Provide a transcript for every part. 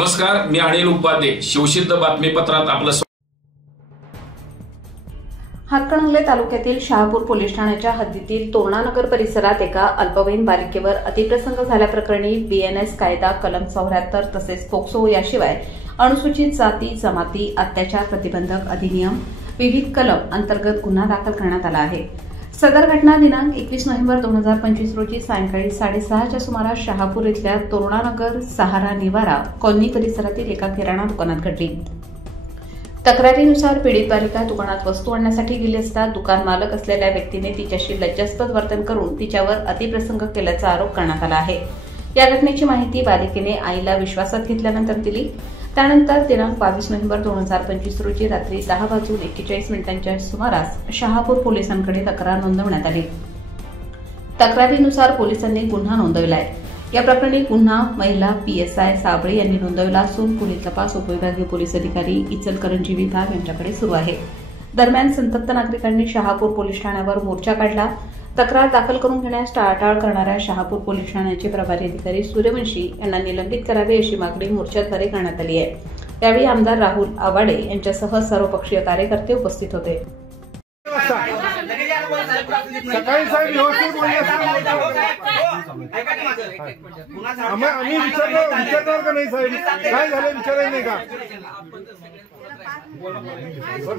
नमस्कार, मी अनिल उपाध्ये, शिवसिद्ध बातमीपत्रात आपलं हातकणंगले तालुक्यातील शहापूर पोलीस ठाण्याच्या हद्दीतील तोरणानगर परिसरात एका अल्पवयीन बालिकेवर अतिप्रसंग झाल्याप्रकरणी बीएनएस कायदा कलम 74 तसेच पोक्सो याशिवाय अनुसूचित जाती जमाती अत्याचार प्रतिबंधक अधिनियम विविध कलम अंतर्गत गुन्हा दाखल करण्यात आला आहे। सदर घटना दिनांक 21 नोव्हेंबर 2025 रोजी सायंकाळी 6:30च्या सुमारास शहापूर इथल्या तोरणानगर सहारा निवारा कॉलनी परिसरातील एका किराणा दुकानात घडली। तक्रारीनुसार पीडित बालिका दुकानात वस्तू आणण्यासाठी गेली असता दुकान मालक असलेल्या व्यक्तीने तिच्याशी लज्जास्पद वर्तन करून तिच्यावर अतिप्रसंग केल्याचा आरोप करण्यात आला आहे। या घटनेची माहिती बालिकेने आईला विश्वासात घेतल्यानंतर दिली। त्यानंतर दिनांक 22 नोव्हेंबर 2025 रोजी रात्री 10:41 सुमारास शहापूर पोलिसांकडे तक्रार नोंदवण्यात आली। तक्रारीनुसार पोलिसांनी गुन्हा नोंदवलाय। या प्रकरणी गुन्हा महिला पीएसआय साबळे यांनी नोंदवला असून पुढील तपास उपविभागीय पोलीस अधिकारी इचलकरंजी विभाग यांच्याकडे सुरू आहे। दरम्यान संतप्त नागरिकांनी शहापूर पोलीस ठाण्यावर मोर्चा काढला। तक्रार दाखल करून घेण्यास टाळाटाळ करणाऱ्या शहापूर पोलीस ठाण्याचे प्रभारी अधिकारी सूर्यवंशी यांना निलंबित करावे अशी मागणी मोर्चाद्वारे करण्यात आली आहे। यावेळी आमदार राहुल आवाडे यांच्यासह सर्वपक्षीय कार्यकर्ते उपस्थित होते। सकाळी साहेब व्यवस्थित बोलले आम्ही विचारणार का नाही साहेब, काय झालं विचारायला नाही का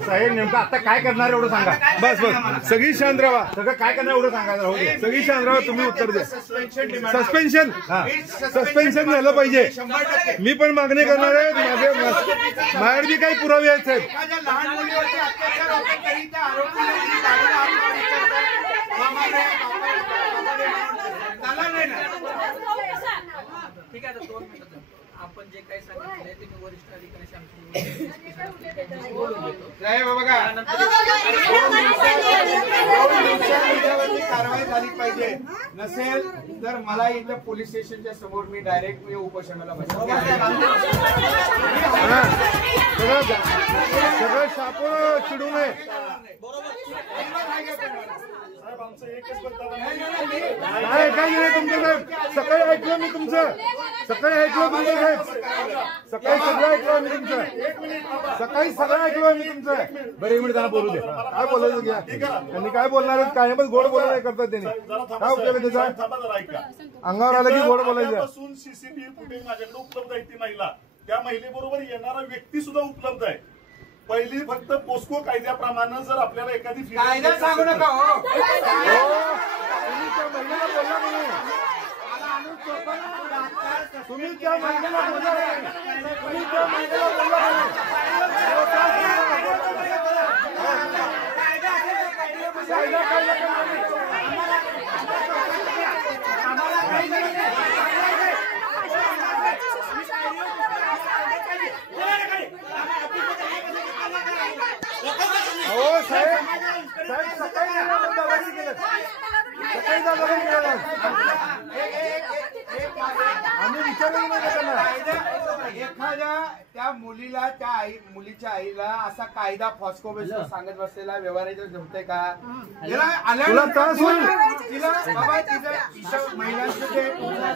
साहेब? नेमकं आता काय करणार एवढं सांगा। बस बस सगळी शांत राहा, सगळं काय करणार एवढं सांगा। राहू दे, सगळी शांत राहा, तुम्ही उत्तर द्या। सस्पेन्शन झालं पाहिजे, मी पण मागणी करणार आहे। माझ्यावर बी काही पुरावे आहेत साहेब। ठीक आहे, 2 मिनिटं आपण जे काही सांगितले ते मी वरिष्ठ अधिकाऱ्यांशी कारवाई झाली पाहिजे। नसेल तर मला इथं पोलीस स्टेशनच्या समोर मी डायरेक्ट उपोषणाला बसतो। सगळं शापूर चिडू नये। काय तुमचं साहेब? सकाळी ऐकलं मी तुमचं, सकाळी ऐकलं तुमचं साहेब, सकाळी सगळं ऐकलं मी तुमचं, सकाळी सगळं ऐकलं मी तुमचं। बरं 1 मिनिट त्यांना बोलू दे, काय बोलायचं घ्या, त्यांनी काय बोलणार आहेत? काय बस गोड बोलायला करतात त्यांनी, काय उपयोग आहे त्याचा? अंगावर आलं की गोड बोलायचं। सीसीटीव्ही फुटेज माझ्याकडे उपलब्ध आहे। ती महिला, त्या महिलेबरोबर येणारा व्यक्ती सुद्धा उपलब्ध आहे। पहिली फक्त पोस्को कायद्याप्रमाणे जर आपल्याला एखादी कायदा सांगू नका हो, तुम्ही त्या महिलेला बोलला तुम्ही त्या महिलेला बोलला हो साहेब, साहेब सकाळी आम्ही विचारलं नाही त्यांना। एखाद्या त्या मुलीला त्या मुलीच्या आईला असा कायदा फॉस्को बेसवर सांगत बसलेला व्यवहाराचं जमतंय का? तुला त्रास होईल तिला बाबा तिथं महिलांचं ते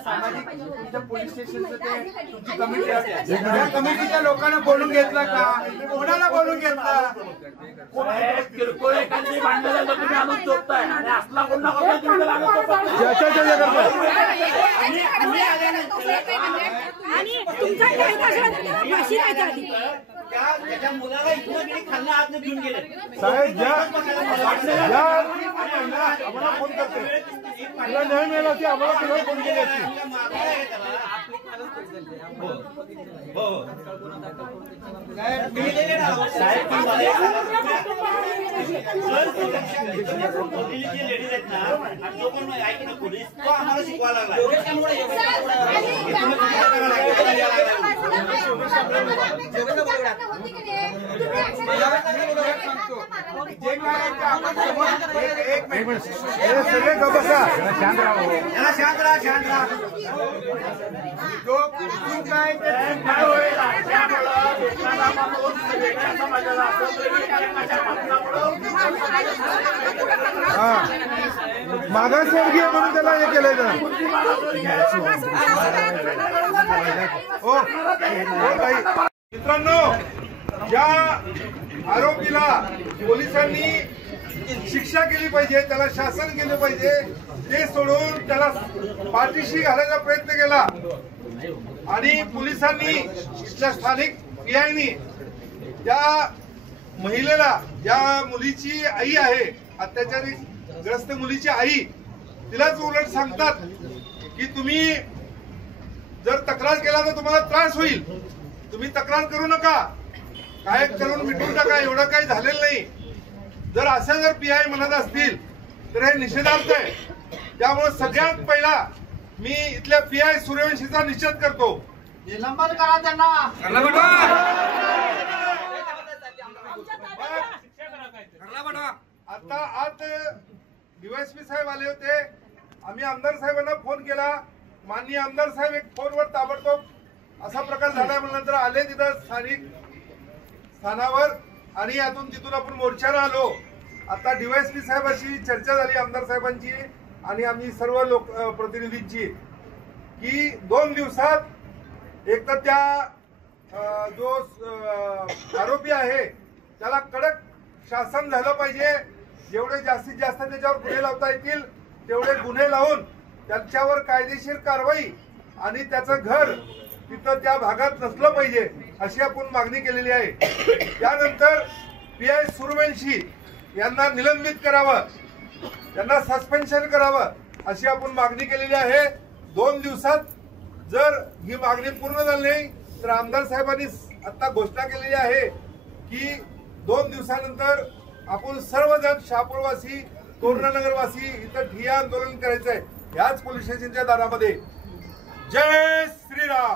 सामाजिक तुमचं पोलीस स्टेशनचं ते तुमची कमिटी आहे, त्या कमिटीच्या लोकांना बोलून घेतलं का? कोणाला बोलून घेतलं? किरकोळ एखादी भांडण झालं तुम्ही आणून चोपताय आणि असला गुन्हा त्याच्या मुलाला इथून खाल्लं आत घेऊन गेले साहेब। आम्हाला फोन करते, तुला न्याय मिळाला की आम्हाला तुला फोन केली असती। लेडीज आहेत ना, जो पण ऐक ना पोलीस तो आम्हाला शिकवायला लागला। सगळे बसा, शांत राहा, शांत राहा, शांत राहा। जो काय हा मागासवर्गीय म्हणून त्याला हे केलंय जरा. हो ताई. मित्रांनो, या आरोपीला पोलिसांनी शिक्षा केली पाहिजे, त्याला शासन केलं पाहिजे. ते सोडून त्याला पाठीशी घालायचा प्रयत्न केला आणि पोलिसांनी इथल्या स्थानिक पीआयनी त्या महिलेला, ज्या मुलीची आई आहे, अत्याचारग्रस्त मुलीची आई, तिलाच उलट सांगतात की तुम्ही जर तक्रार केला तर तुम्हाला त्रास होईल, तुम्ही तक्रार करू नका, काय करून मिटवून टाका, एवढं काही झालेलं नाही. जर असं जर पीआय म्हणत असतील तर हे निषेधार्थ आहे. त्यामुळे सगळ्यात पहिला मी इथल्या पीआय सूर्यवंशीचा निषेध करतो. निलंबन करा त्यांना. आता आज डीवायएसपी साहेब आले होते, आम्ही आमदार साहेबांना फोन केला. माननीय आमदार साहेब एक फोनवर ताबडतोब असा प्रकार झाला म्हणल्यानंतर आले तिथं स्थानिक स्थानावर आणि यातून तिथून आपण मोर्चाला आलो. आता डीवायएसपी साहेबांशी चर्चा झाली आमदार साहेबांची आणि आम्ही सर्व लोक प्रतिनिधींची की 2 दिवसात एक तर त्या जो आरोपी आहे त्याला कडक शासन झालं पाहिजे. जेवढे जास्तीत जास्त त्याच्यावर गुन्हे लावता येतील तेवढे गुन्हे लावून त्याच्यावर कायदेशीर कारवाई आणि त्याचं घर तिथं त्या भागात नसलं पाहिजे अशी आपण मागणी केलेली आहे. त्यानंतर पीआय सूर्यवंशी यांना निलंबित करावं, त्यांना सस्पेन्शन करावं अशी आपण मागणी केलेली आहे. 2 दिवसात जर ही मागणी पूर्ण झाली नाही तर आमदार साहेबांनी आता घोषणा केलेली आहे की 2 दिवसानंतर आपण सर्वजण शहापूरवासी, तोरणानगरवासी इथं ठिय्या आंदोलन करायचं आहे याच पोलीस स्टेशनच्या दारामध्ये. जय श्रीराम.